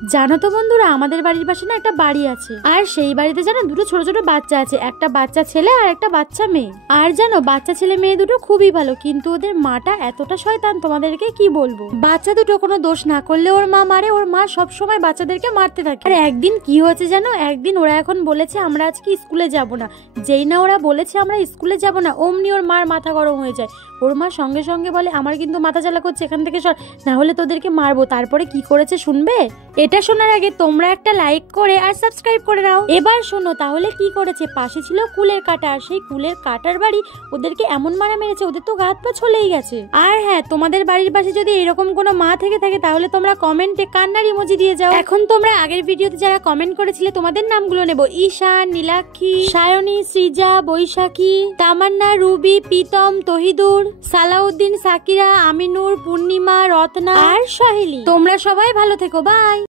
জানো তো বন্ধুরা, আমাদের বাড়ির পাশে না একটা বাড়ি আছে, আর সেই বাড়িতে জানো দুটো ছোট ছোট বাচ্চা আছে, একটা বাচ্চা ছেলে আর একটা বাচ্চা মেয়ে। আর জানো বাচ্চা ছেলে মেয়ে দুটো খুবই ভালো, কিন্তু ওদের মাটা এতটা শয়তান তোমাদেরকে কি বলবো। বাচ্চা দুটো কোনো দোষ না করলে ওর মা মারে, ওর মা সব সময় বাচ্চাদেরকে মারতে থাকে। আর একদিন কি হয়েছে জানো, একদিন ওরা এখন বলেছে আমরা আজকে স্কুলে যাব না। যেই না ওরা বলেছে আমরা স্কুলে যাব না, অমনি ওর মার মাথা গরম হয়ে যায়। ওর মা সঙ্গে সঙ্গে বলে আমার কিন্তু মাথা জ্বালা করছে, এখান থেকে সর, না হলে তোদেরকে মারবো। তারপরে কি করেছে শুনবে? এটা শোনার আগে তোমরা একটা লাইক করে আর সাবস্ক্রাইব করে নাও। এবার শোনো তাহলে কি করেছে। পাশে ছিল কুলের কাঁটা, আর সেই কুলের কাঁটার বাড়ি ওদেরকে এমন মারা মেরেছে, ওদের তো হাত পা ছলেই গেছে। আর হ্যাঁ, তোমাদের বাড়ির পাশে যদি এরকম কোনো মা থেকে থাকে তাহলে তোমরা কমেন্টে কান্নার ইমোজি দিয়ে যাও। এখন তোমরা আগের ভিডিওতে যারা কমেন্ট করেছিলে তোমাদের নামগুলো নেব। ঈশান, নীলাক্ষী, সায়নী, সৃজা, বৈশাখী, তামান্না, রুবি, প্রীতম, তহিদুর, সালাউদ্দিন, সাকিরা, আমিনুর, পূর্ণিমা, রত্না আর সাহেলি। তোমরা সবাই ভালো থেকো, বাই।